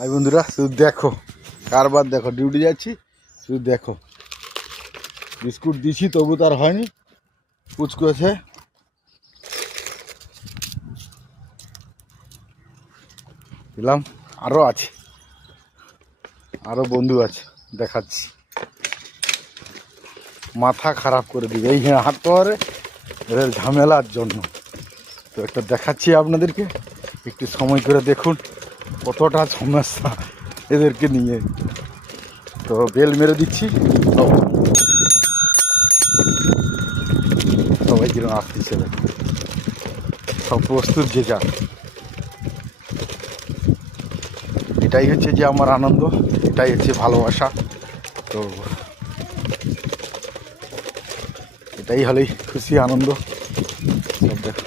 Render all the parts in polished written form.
I বন্ধুরা শুধু দেখো কারবার দেখো, ডিউটি যাচ্ছি শুধু দেখো, বিস্কুট দিছি তবু তার হয়নি, পুচকুছে দিলাম। আরও আছে, আরও বন্ধু আছে, দেখাচ্ছি। মাথা খারাপ করে দিবে এইখানে হাঁটতে পারে এদের ঝামেলার জন্য। তো একটা দেখাচ্ছি আপনাদেরকে, একটু সময় করে দেখুন কতটা সমস্যা এদেরকে নিয়ে। তো বেল মেরে দিচ্ছি, সবাই কিরকম আসতেছে, সব প্রস্তুত যে যা। এটাই হচ্ছে যে আমার আনন্দ, এটাই হচ্ছে ভালোবাসা। তো এটাই হলেই খুশি আনন্দ। সব দেখো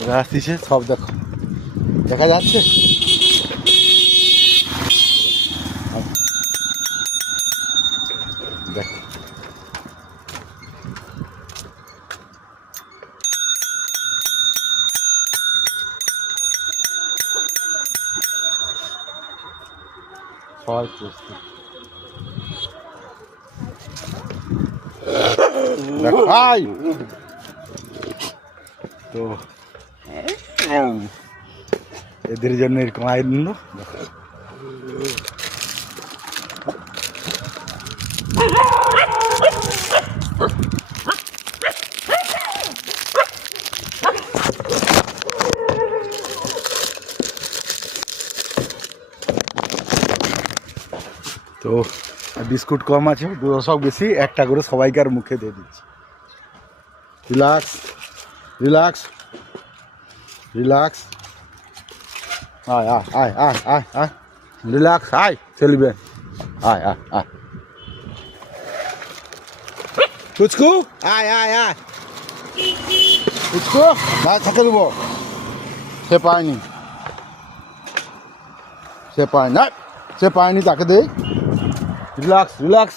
ওরা আসতেছে, সব দেখো দেখা যাচ্ছে। দেখো সবাই প্রস্তুত, দেখাই। তো এদের জন্য এরকম আনন্দ। তো বিস্কুট কম আছে, 200 বেশি, একটা করে সবাইকার মুখে দিয়ে দিচ্ছি। রিল্যাক্স রিল্যাক্স রিল্যাক্স, আয় আয় আয় আয় আয় আয়, রিল্যাক্স, আয় চলবে, আয় আয় আয় পুচকু, আয় আয় আয় পুচকু, ভাই খেতে দেবো। সে পায়নি, সে পায় না, সে পায়নি, তাকে দে। Relax relax.